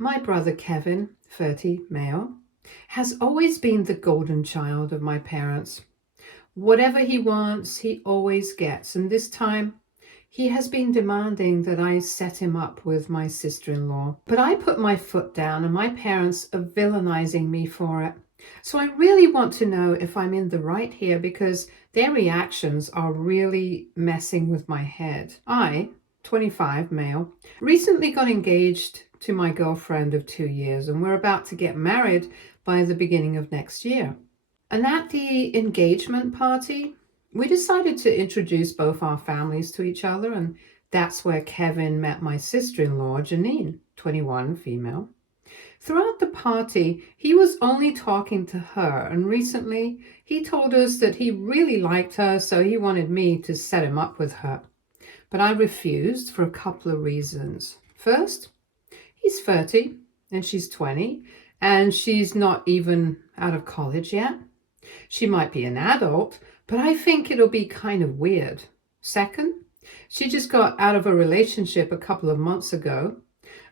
My brother Kevin, 30, male, has always been the golden child of my parents. Whatever he wants, he always gets, and this time he has been demanding that I set him up with my sister-in-law. But I put my foot down and my parents are villainizing me for it. So I really want to know if I'm in the right here because their reactions are really messing with my head. I, 25, male, recently got engaged to my girlfriend of 2 years and we're about to get married by the beginning of next year. And at the engagement party, we decided to introduce both our families to each other, and that's where Kevin met my sister-in-law, Janine, 21, female. Throughout the party, he was only talking to her, and recently he told us that he really liked her, so he wanted me to set him up with her. But I refused for a couple of reasons. First, he's 30 and she's 20, and she's not even out of college yet. She might be an adult, but I think it'll be kind of weird. Second, she just got out of a relationship a couple of months ago,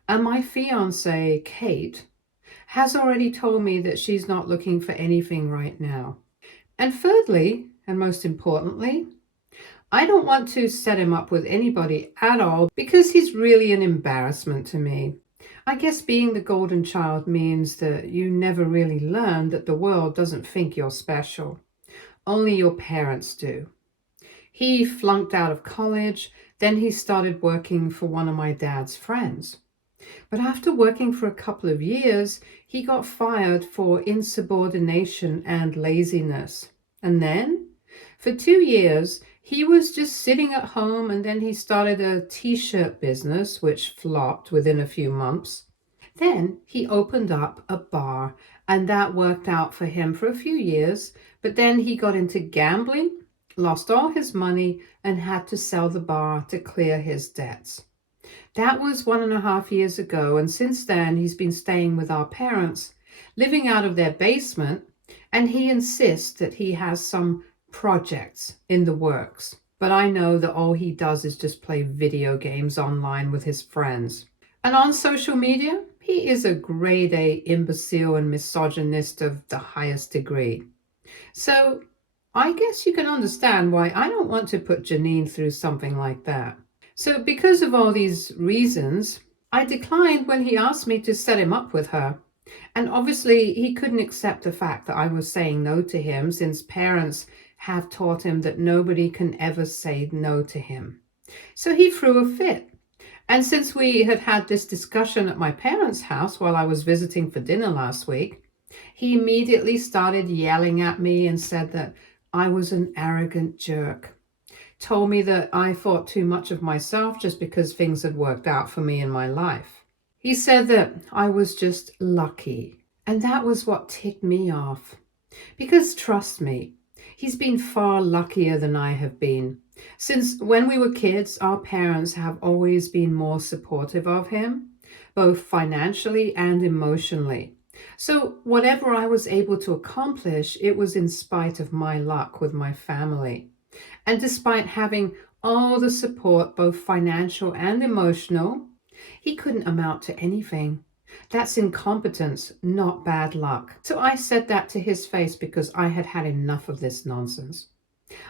and my fiancée, Kate, has already told me that she's not looking for anything right now. And thirdly, and most importantly, I don't want to set him up with anybody at all because he's really an embarrassment to me. I guess being the golden child means that you never really learn that the world doesn't think you're special. Only your parents do. He flunked out of college, then he started working for one of my dad's friends. But after working for a couple of years, he got fired for insubordination and laziness. And then, for 2 years, he was just sitting at home, and then he started a t-shirt business, which flopped within a few months. Then he opened up a bar, and that worked out for him for a few years, but then he got into gambling, lost all his money, and had to sell the bar to clear his debts. That was 1.5 years ago, and since then he's been staying with our parents, living out of their basement, and he insists that he has some projects in the works. But I know that all he does is just play video games online with his friends. And on social media, he is a grade A imbecile and misogynist of the highest degree. So I guess you can understand why I don't want to put Janine through something like that. So because of all these reasons, I declined when he asked me to set him up with her. And obviously he couldn't accept the fact that I was saying no to him, since parents have taught him that nobody can ever say no to him. So he threw a fit. And since we had had this discussion at my parents' house while I was visiting for dinner last week, he immediately started yelling at me and said that I was an arrogant jerk. Told me that I thought too much of myself just because things had worked out for me in my life. He said that I was just lucky, and that was what ticked me off. Because trust me, he's been far luckier than I have been. Since when we were kids, our parents have always been more supportive of him, both financially and emotionally. So whatever I was able to accomplish, it was in spite of my luck with my family. And despite having all the support, both financial and emotional, he couldn't amount to anything. That's incompetence, not bad luck. So I said that to his face because I had had enough of this nonsense.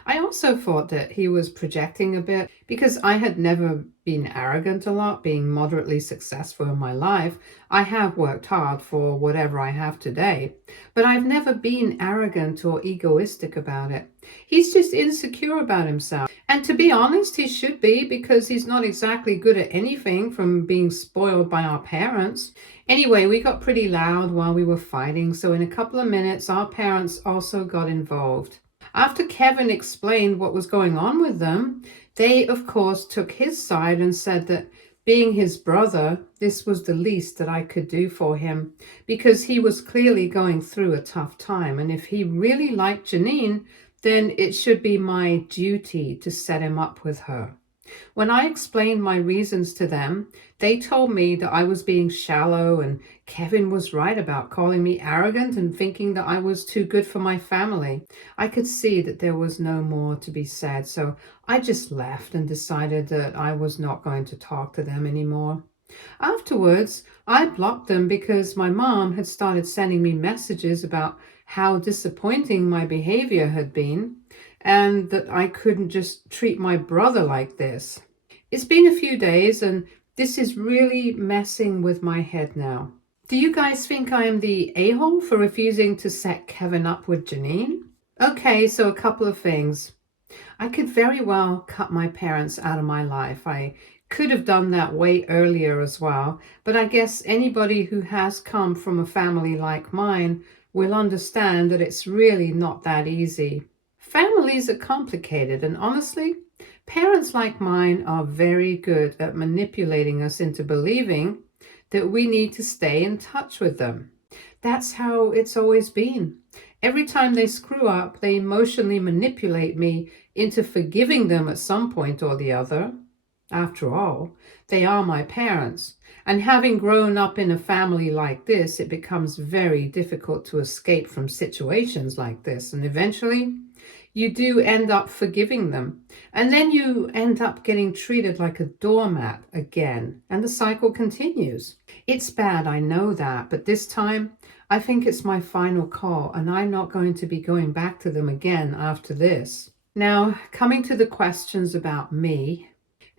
I also thought that he was projecting a bit because I had never been arrogant a lot, being moderately successful in my life. I have worked hard for whatever I have today, but I've never been arrogant or egoistic about it. He's just insecure about himself. And to be honest, he should be, because he's not exactly good at anything from being spoiled by our parents. Anyway, we got pretty loud while we were fighting, so in a couple of minutes, our parents also got involved. After Kevin explained what was going on with them, they, of course, took his side and said that being his brother, this was the least that I could do for him, because he was clearly going through a tough time. And if he really liked Janine, then it should be my duty to set him up with her. When I explained my reasons to them, they told me that I was being shallow, and Kevin was right about calling me arrogant and thinking that I was too good for my family. I could see that there was no more to be said, so I just left and decided that I was not going to talk to them anymore. Afterwards, I blocked them because my mom had started sending me messages about how disappointing my behavior had been and that I couldn't just treat my brother like this. It's been a few days and this is really messing with my head now. Do you guys think I am the a-hole for refusing to set Kevin up with Janine? Okay, so a couple of things. I could very well cut my parents out of my life. I could have done that way earlier as well, but I guess anybody who has come from a family like mine will understand that it's really not that easy. Families are complicated, and honestly, parents like mine are very good at manipulating us into believing that we need to stay in touch with them. That's how it's always been. Every time they screw up, they emotionally manipulate me into forgiving them at some point or the other. After all, they are my parents, and having grown up in a family like this, it becomes very difficult to escape from situations like this, and eventually you do end up forgiving them. And then you end up getting treated like a doormat again, and the cycle continues. It's bad, I know that, but this time I think it's my final call, and I'm not going to be going back to them again after this. Now, coming to the questions about me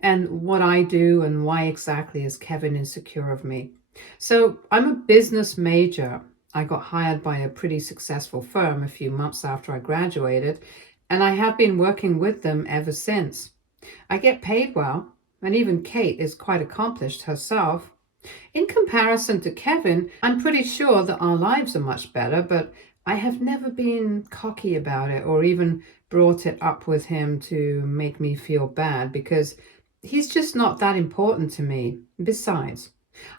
and what I do and why exactly is Kevin insecure of me. So, I'm a business major. I got hired by a pretty successful firm a few months after I graduated, and I have been working with them ever since. I get paid well, and even Kate is quite accomplished herself. In comparison to Kevin, I'm pretty sure that our lives are much better, but I have never been cocky about it or even brought it up with him to make me feel bad because he's just not that important to me. Besides,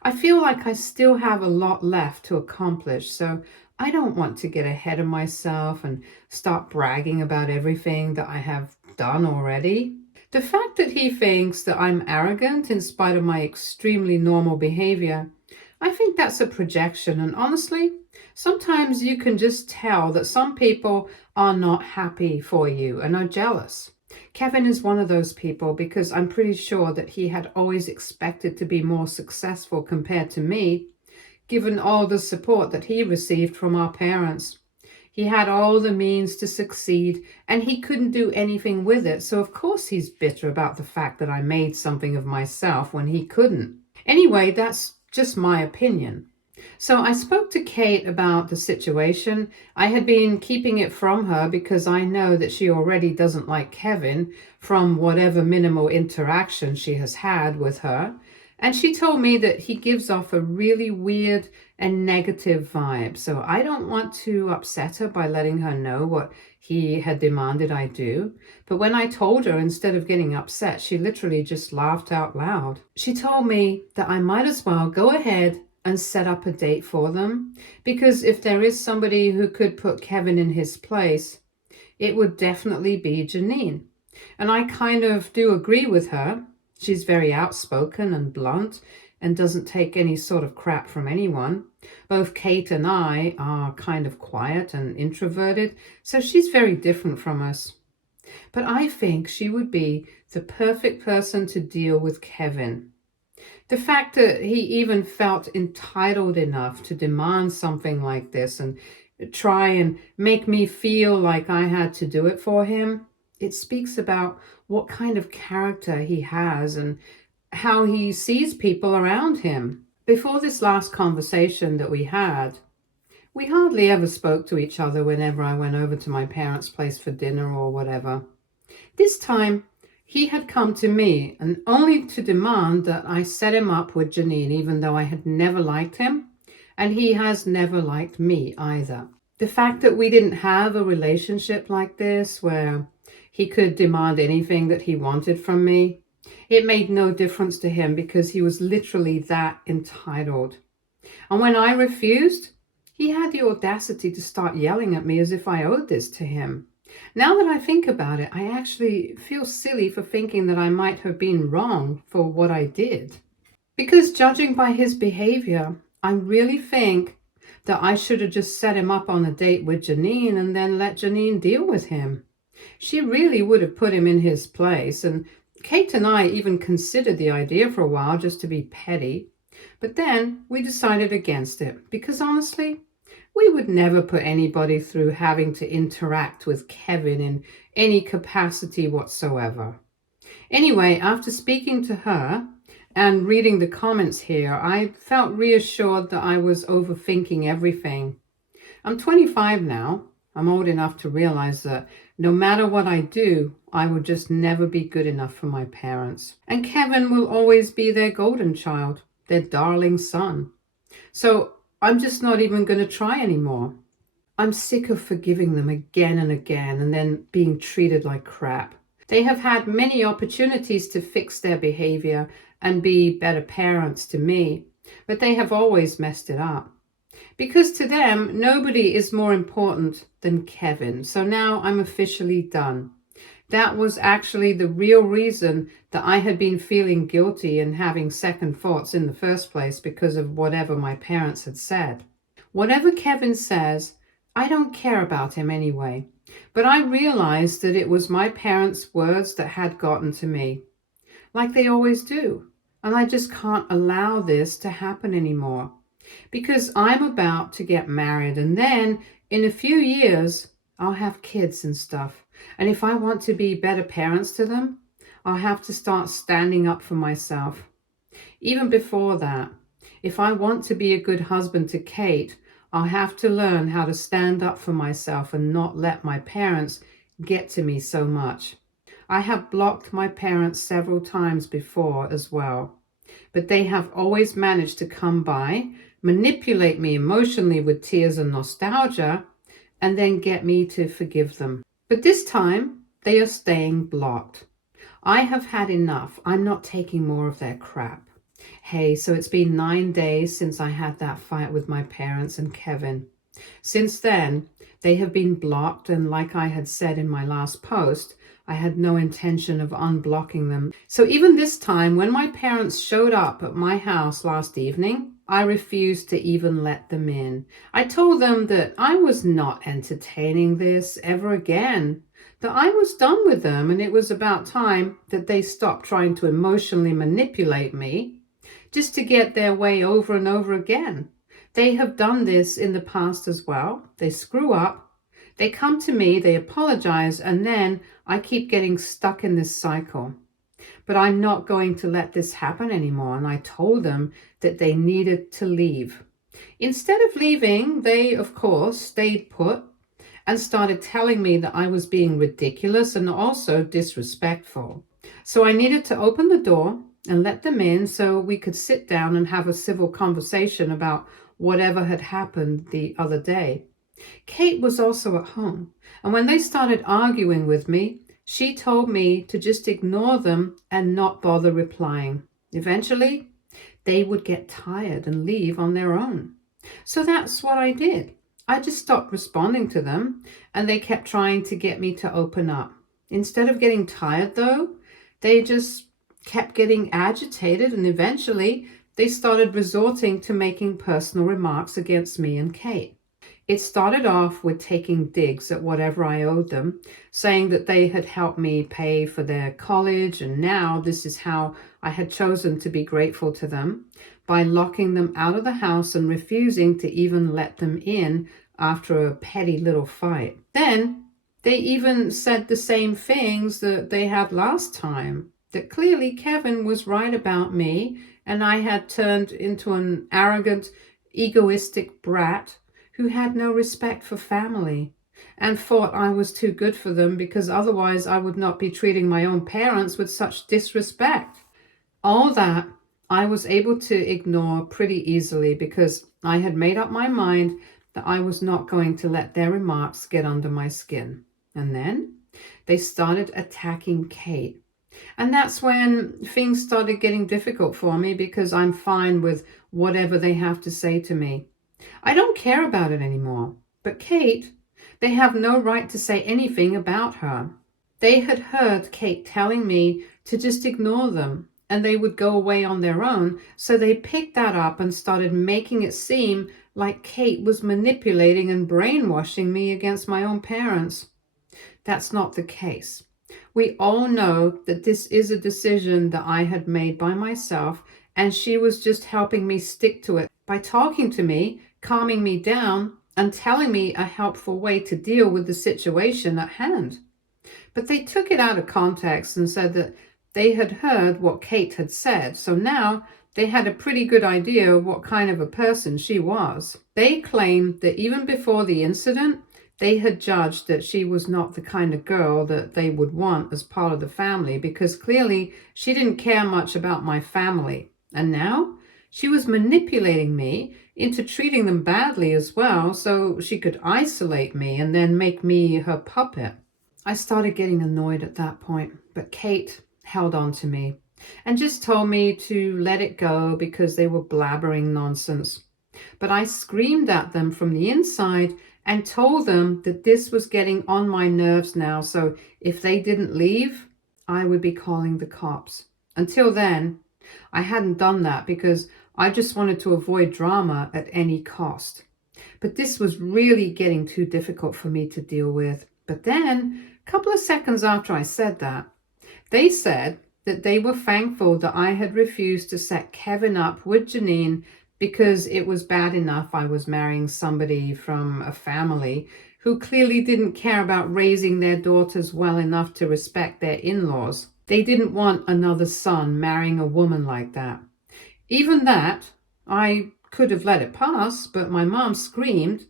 I feel like I still have a lot left to accomplish, so I don't want to get ahead of myself and start bragging about everything that I have done already. The fact that he thinks that I'm arrogant in spite of my extremely normal behavior, I think that's a projection. And honestly, sometimes you can just tell that some people are not happy for you and are jealous. Kevin is one of those people because I'm pretty sure that he had always expected to be more successful compared to me, given all the support that he received from our parents. He had all the means to succeed, and he couldn't do anything with it, so of course he's bitter about the fact that I made something of myself when he couldn't. Anyway, that's just my opinion. So I spoke to Kate about the situation. I had been keeping it from her because I know that she already doesn't like Kevin from whatever minimal interaction she has had with her. And she told me that he gives off a really weird and negative vibe. So I don't want to upset her by letting her know what he had demanded I do. But when I told her, instead of getting upset, she literally just laughed out loud. She told me that I might as well go ahead and set up a date for them, because if there is somebody who could put Kevin in his place, it would definitely be Janine. And I kind of do agree with her. She's very outspoken and blunt and doesn't take any sort of crap from anyone. Both Kate and I are kind of quiet and introverted, so she's very different from us. But I think she would be the perfect person to deal with Kevin. The fact that he even felt entitled enough to demand something like this and try and make me feel like I had to do it for him, it speaks about what kind of character he has and how he sees people around him. Before this last conversation that we had, we hardly ever spoke to each other whenever I went over to my parents' place for dinner or whatever. This time, he had come to me, and only to demand that I set him up with Janine, even though I had never liked him, and he has never liked me either. The fact that we didn't have a relationship like this, where he could demand anything that he wanted from me, it made no difference to him because he was literally that entitled. And when I refused, he had the audacity to start yelling at me as if I owed this to him. Now that I think about it, I actually feel silly for thinking that I might have been wrong for what I did. Because judging by his behavior, I really think that I should have just set him up on a date with Janine and then let Janine deal with him. She really would have put him in his place, and Kate and I even considered the idea for a while just to be petty, but then we decided against it because honestly, we would never put anybody through having to interact with Kevin in any capacity whatsoever. Anyway, after speaking to her and reading the comments here, I felt reassured that I was overthinking everything. I'm 25 now. I'm old enough to realize that no matter what I do, I will just never be good enough for my parents. And Kevin will always be their golden child, their darling son. So I'm just not even going to try anymore. I'm sick of forgiving them again and again and then being treated like crap. They have had many opportunities to fix their behavior and be better parents to me, but they have always messed it up. Because to them, nobody is more important than Kevin. So now I'm officially done. That was actually the real reason that I had been feeling guilty and having second thoughts in the first place because of whatever my parents had said. Whatever Kevin says, I don't care about him anyway. But I realized that it was my parents' words that had gotten to me, like they always do. And I just can't allow this to happen anymore. Because I'm about to get married, and then in a few years, I'll have kids and stuff. And if I want to be better parents to them, I'll have to start standing up for myself. Even before that, if I want to be a good husband to Kate, I'll have to learn how to stand up for myself and not let my parents get to me so much. I have blocked my parents several times before as well, but they have always managed to come by, manipulate me emotionally with tears and nostalgia, and then get me to forgive them. But this time, they are staying blocked. I have had enough. I'm not taking more of their crap. Hey, so it's been 9 days since I had that fight with my parents and Kevin. Since then, they have been blocked, and like I had said in my last post, I had no intention of unblocking them. So even this time, when my parents showed up at my house last evening, I refused to even let them in. I told them that I was not entertaining this ever again, that I was done with them, and it was about time that they stopped trying to emotionally manipulate me just to get their way over and over again. They have done this in the past as well. They screw up, they come to me, they apologize, and then I keep getting stuck in this cycle. But I'm not going to let this happen anymore, and I told them that they needed to leave. Instead of leaving, they, of course, stayed put and started telling me that I was being ridiculous and also disrespectful. So I needed to open the door and let them in so we could sit down and have a civil conversation about whatever had happened the other day. Kate was also at home, and when they started arguing with me, she told me to just ignore them and not bother replying. Eventually, they would get tired and leave on their own. So that's what I did. I just stopped responding to them, and they kept trying to get me to open up. Instead of getting tired, though, they just kept getting agitated, and eventually they started resorting to making personal remarks against me and Kate. It started off with taking digs at whatever I owed them, saying that they had helped me pay for their college, and now this is how I had chosen to be grateful to them, by locking them out of the house and refusing to even let them in after a petty little fight. Then they even said the same things that they had last time, that clearly Kevin was right about me and I had turned into an arrogant, egoistic brat who had no respect for family and thought I was too good for them because otherwise I would not be treating my own parents with such disrespect. All that I was able to ignore pretty easily because I had made up my mind that I was not going to let their remarks get under my skin. And then they started attacking Kate. And that's when things started getting difficult for me because I'm fine with whatever they have to say to me. I don't care about it anymore. But Kate, they have no right to say anything about her. They had heard Kate telling me to just ignore them and they would go away on their own, so they picked that up and started making it seem like Kate was manipulating and brainwashing me against my own parents. That's not the case. We all know that this is a decision that I had made by myself, and she was just helping me stick to it by talking to me, calming me down, and telling me a helpful way to deal with the situation at hand. But they took it out of context and said that they had heard what Kate had said, so now they had a pretty good idea of what kind of a person she was. They claimed that even before the incident, they had judged that she was not the kind of girl that they would want as part of the family because clearly she didn't care much about my family. And now she was manipulating me into treating them badly as well so she could isolate me and then make me her puppet. I started getting annoyed at that point, but Kate held on to me and just told me to let it go because they were blabbering nonsense. But I screamed at them from the inside and told them that this was getting on my nerves now, so if they didn't leave, I would be calling the cops. Until then, I hadn't done that because I just wanted to avoid drama at any cost. But this was really getting too difficult for me to deal with. But then, a couple of seconds after I said that, they said that they were thankful that I had refused to set Kevin up with Janine because it was bad enough I was marrying somebody from a family who clearly didn't care about raising their daughters well enough to respect their in-laws. They didn't want another son marrying a woman like that. Even that, I could have let it pass, but my mom screamed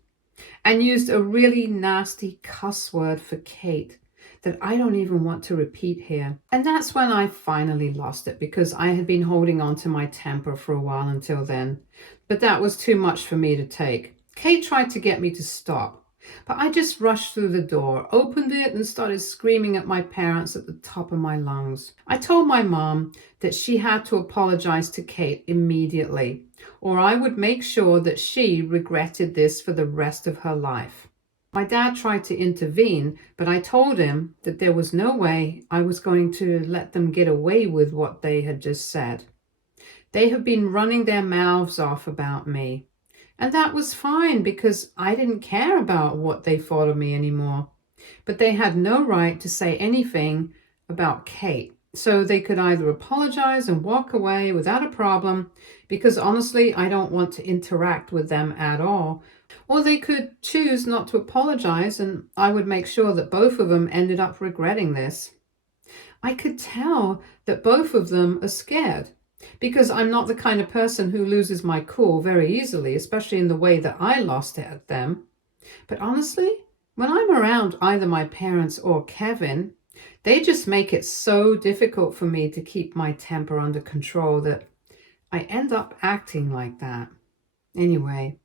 and used a really nasty cuss word for Kate that I don't even want to repeat here. And that's when I finally lost it because I had been holding on to my temper for a while until then. But that was too much for me to take. Kate tried to get me to stop, but I just rushed through the door, opened it, and started screaming at my parents at the top of my lungs. I told my mom that she had to apologize to Kate immediately, or I would make sure that she regretted this for the rest of her life. My dad tried to intervene, but I told him that there was no way I was going to let them get away with what they had just said. They have been running their mouths off about me. And that was fine because I didn't care about what they thought of me anymore. But they had no right to say anything about Kate. So they could either apologize and walk away without a problem, because honestly, I don't want to interact with them at all. Or they could choose not to apologize, and I would make sure that both of them ended up regretting this. I could tell that both of them are scared, because I'm not the kind of person who loses my cool very easily, especially in the way that I lost it at them. But honestly, when I'm around either my parents or Kevin, they just make it so difficult for me to keep my temper under control that I end up acting like that. Anyway,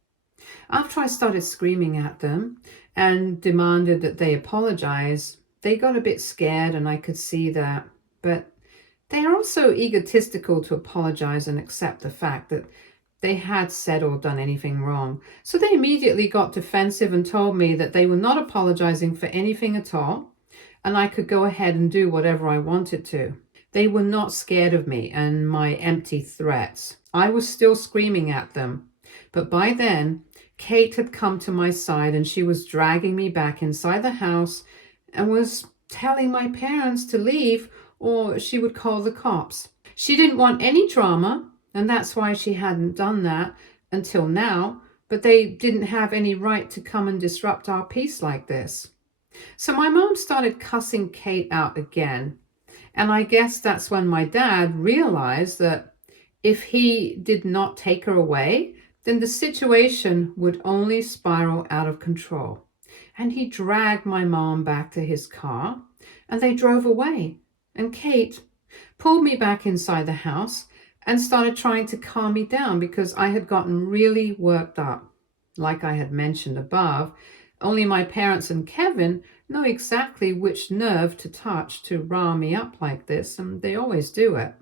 after I started screaming at them and demanded that they apologize, they got a bit scared and I could see that. But they are also egotistical to apologize and accept the fact that they had said or done anything wrong. So they immediately got defensive and told me that they were not apologizing for anything at all, and I could go ahead and do whatever I wanted to. They were not scared of me and my empty threats. I was still screaming at them. But by then, Kate had come to my side and she was dragging me back inside the house and was telling my parents to leave or she would call the cops. She didn't want any drama, and that's why she hadn't done that until now, but they didn't have any right to come and disrupt our peace like this. So my mom started cussing Kate out again, and I guess that's when my dad realized that if he did not take her away, then the situation would only spiral out of control. And he dragged my mom back to his car, and they drove away. And Kate pulled me back inside the house and started trying to calm me down because I had gotten really worked up. Like I had mentioned above, only my parents and Kevin know exactly which nerve to touch to rile me up like this, and they always do it.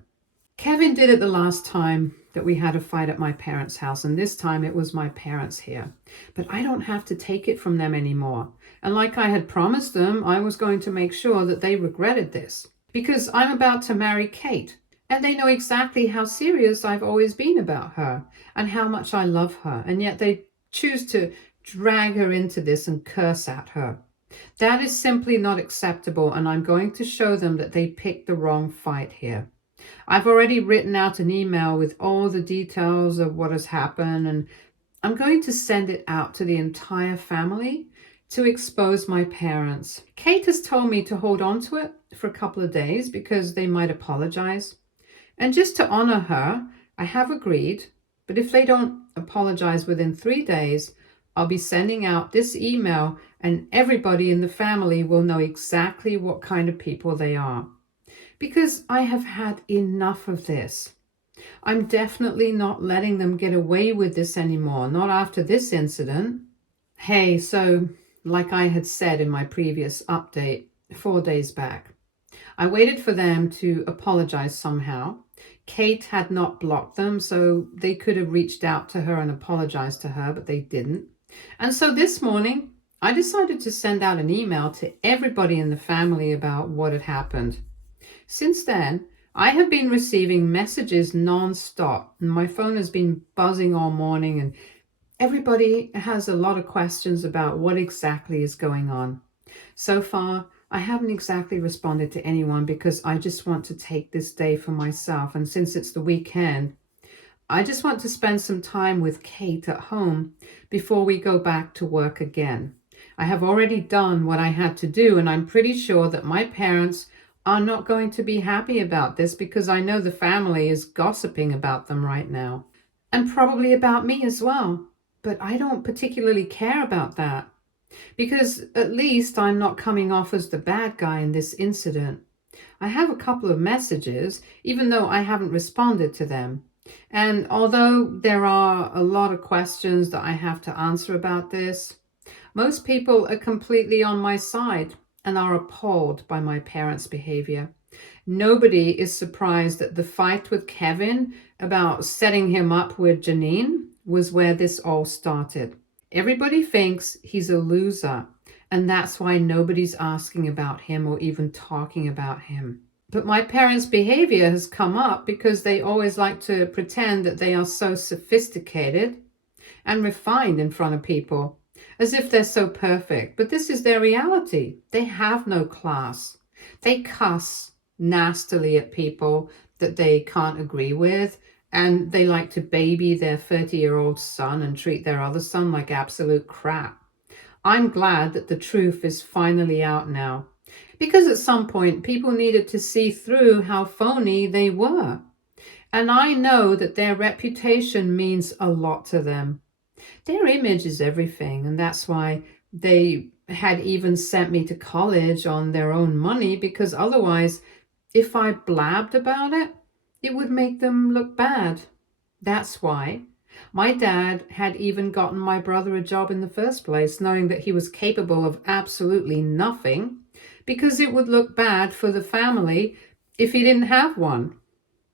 Kevin did it the last time that we had a fight at my parents' house, and this time it was my parents here. But I don't have to take it from them anymore. And like I had promised them, I was going to make sure that they regretted this. Because I'm about to marry Kate, and they know exactly how serious I've always been about her and how much I love her, and yet they choose to drag her into this and curse at her. That is simply not acceptable, and I'm going to show them that they picked the wrong fight here. I've already written out an email with all the details of what has happened, and I'm going to send it out to the entire family to expose my parents. Kate has told me to hold on to it for a couple of days because they might apologize. And just to honor her, I have agreed, but if they don't apologize within 3 days, I'll be sending out this email and everybody in the family will know exactly what kind of people they are. Because I have had enough of this. I'm definitely not letting them get away with this anymore, not after this incident. Hey, so like I had said in my previous update 4 days back, I waited for them to apologize somehow. Kate had not blocked them, so they could have reached out to her and apologized to her, but they didn't. And so this morning, I decided to send out an email to everybody in the family about what had happened. Since then, I have been receiving messages non-stop, and my phone has been buzzing all morning, and everybody has a lot of questions about what exactly is going on. So far, I haven't exactly responded to anyone because I just want to take this day for myself. And since it's the weekend, I just want to spend some time with Kate at home before we go back to work again. I have already done what I had to do, and I'm pretty sure that my parents are not going to be happy about this because I know the family is gossiping about them right now. And probably about me as well. But I don't particularly care about that because at least I'm not coming off as the bad guy in this incident. I have a couple of messages, even though I haven't responded to them. And although there are a lot of questions that I have to answer about this, most people are completely on my side and are appalled by my parents' behavior. Nobody is surprised that the fight with Kevin about setting him up with Janine was where this all started. Everybody thinks he's a loser, and that's why nobody's asking about him or even talking about him. But my parents' behavior has come up because they always like to pretend that they are so sophisticated and refined in front of people, as if they're so perfect. But this is their reality. They have no class. They cuss nastily at people that they can't agree with, and they like to baby their 30-year-old son and treat their other son like absolute crap. I'm glad that the truth is finally out now, because at some point people needed to see through how phony they were. And I know that their reputation means a lot to them. Their image is everything, and that's why they had even sent me to college on their own money, because otherwise, if I blabbed about it, it would make them look bad. That's why my dad had even gotten my brother a job in the first place, knowing that he was capable of absolutely nothing, because it would look bad for the family if he didn't have one.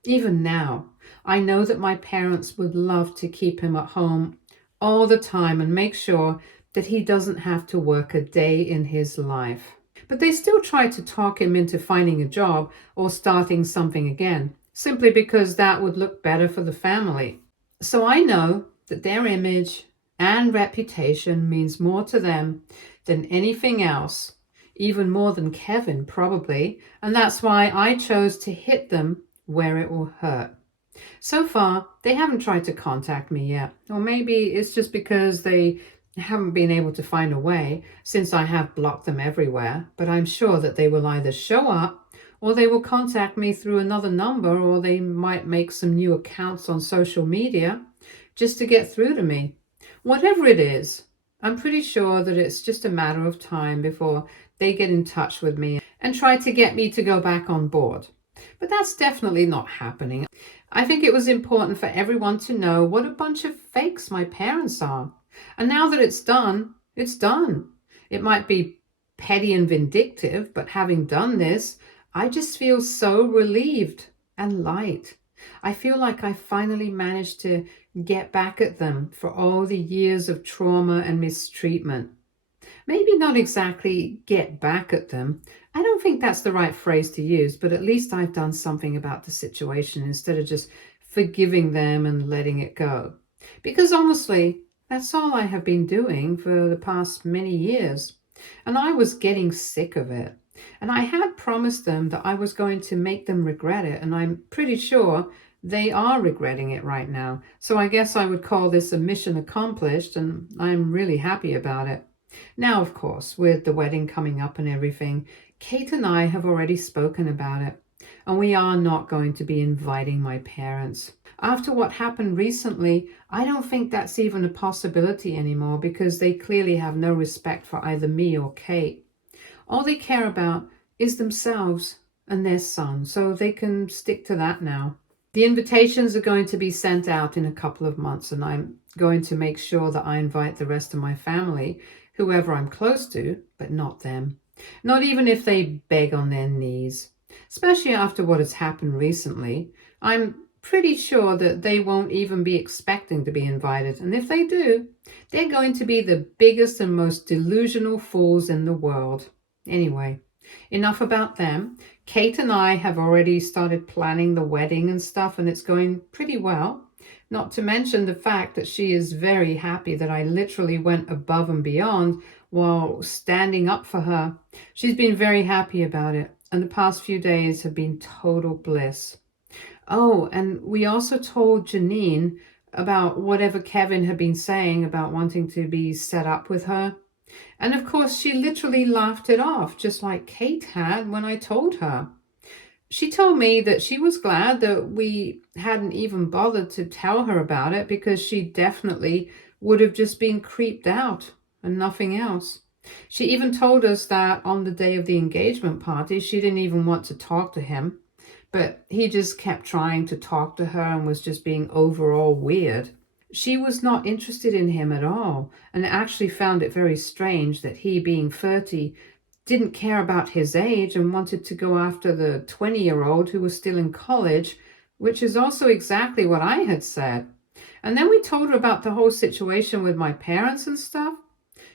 Even now, I know that my parents would love to keep him at home all the time and make sure that he doesn't have to work a day in his life. But they still try to talk him into finding a job or starting something again, simply because that would look better for the family. So I know that their image and reputation means more to them than anything else, even more than Kevin probably, and that's why I chose to hit them where it will hurt. So far, they haven't tried to contact me yet, or maybe it's just because they haven't been able to find a way since I have blocked them everywhere, but I'm sure that they will either show up or they will contact me through another number, or they might make some new accounts on social media just to get through to me. Whatever it is, I'm pretty sure that it's just a matter of time before they get in touch with me and try to get me to go back on board. But that's definitely not happening. I think it was important for everyone to know what a bunch of fakes my parents are. And now that it's done, it's done. It might be petty and vindictive, but having done this, I just feel so relieved and light. I feel like I finally managed to get back at them for all the years of trauma and mistreatment. Maybe not exactly get back at them. I don't think that's the right phrase to use, but at least I've done something about the situation instead of just forgiving them and letting it go. Because honestly, that's all I have been doing for the past many years. And I was getting sick of it. And I had promised them that I was going to make them regret it. And I'm pretty sure they are regretting it right now. So I guess I would call this a mission accomplished. And I'm really happy about it. Now, of course, with the wedding coming up and everything, Kate and I have already spoken about it. And we are not going to be inviting my parents. After what happened recently, I don't think that's even a possibility anymore because they clearly have no respect for either me or Kate. All they care about is themselves and their son, so they can stick to that now. The invitations are going to be sent out in a couple of months, and I'm going to make sure that I invite the rest of my family, whoever I'm close to, but not them. Not even if they beg on their knees. Especially after what has happened recently. I'm pretty sure that they won't even be expecting to be invited, and if they do, they're going to be the biggest and most delusional fools in the world. Anyway, enough about them. Kate and I have already started planning the wedding and stuff, and it's going pretty well. Not to mention the fact that she is very happy that I literally went above and beyond while standing up for her. She's been very happy about it, and the past few days have been total bliss. Oh, and we also told Janine about whatever Kevin had been saying about wanting to be set up with her. And of course, she literally laughed it off, just like Kate had when I told her. She told me that she was glad that we hadn't even bothered to tell her about it because she definitely would have just been creeped out and nothing else. She even told us that on the day of the engagement party, she didn't even want to talk to him, but he just kept trying to talk to her and was just being overall weird. She was not interested in him at all and actually found it very strange that he, being 30, didn't care about his age and wanted to go after the 20-year-old who was still in college, which is also exactly what I had said. And then we told her about the whole situation with my parents and stuff,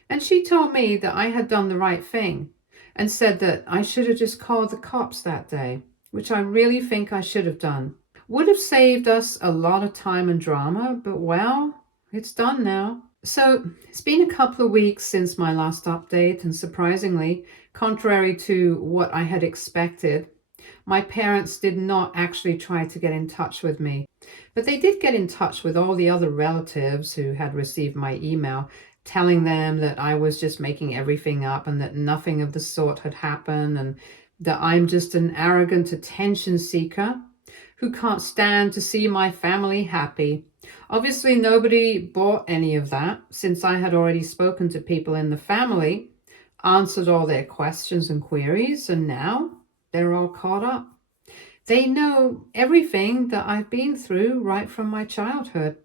and she told me that I had done the right thing and said that I should have just called the cops that day, which I really think I should have done. Would have saved us a lot of time and drama, but well, it's done now. So it's been a couple of weeks since my last update, and surprisingly, contrary to what I had expected, my parents did not actually try to get in touch with me, but they did get in touch with all the other relatives who had received my email, telling them that I was just making everything up and that nothing of the sort had happened, and that I'm just an arrogant attention seeker who can't stand to see my family happy. Obviously, nobody bought any of that since I had already spoken to people in the family, answered all their questions and queries, and now they're all caught up. They know everything that I've been through right from my childhood,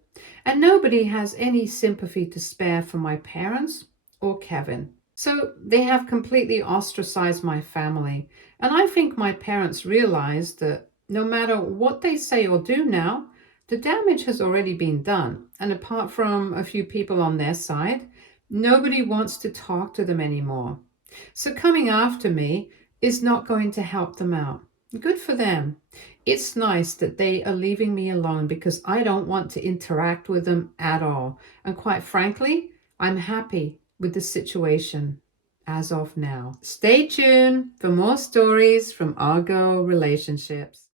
and nobody has any sympathy to spare for my parents or Kevin. So they have completely ostracized my family, and I think my parents realized that no matter what they say or do now, the damage has already been done, and apart from a few people on their side, nobody wants to talk to them anymore. So coming after me is not going to help them out. Good for them. It's nice that they are leaving me alone because I don't want to interact with them at all. And quite frankly, I'm happy with the situation as of now. Stay tuned for more stories from Argo Relationships.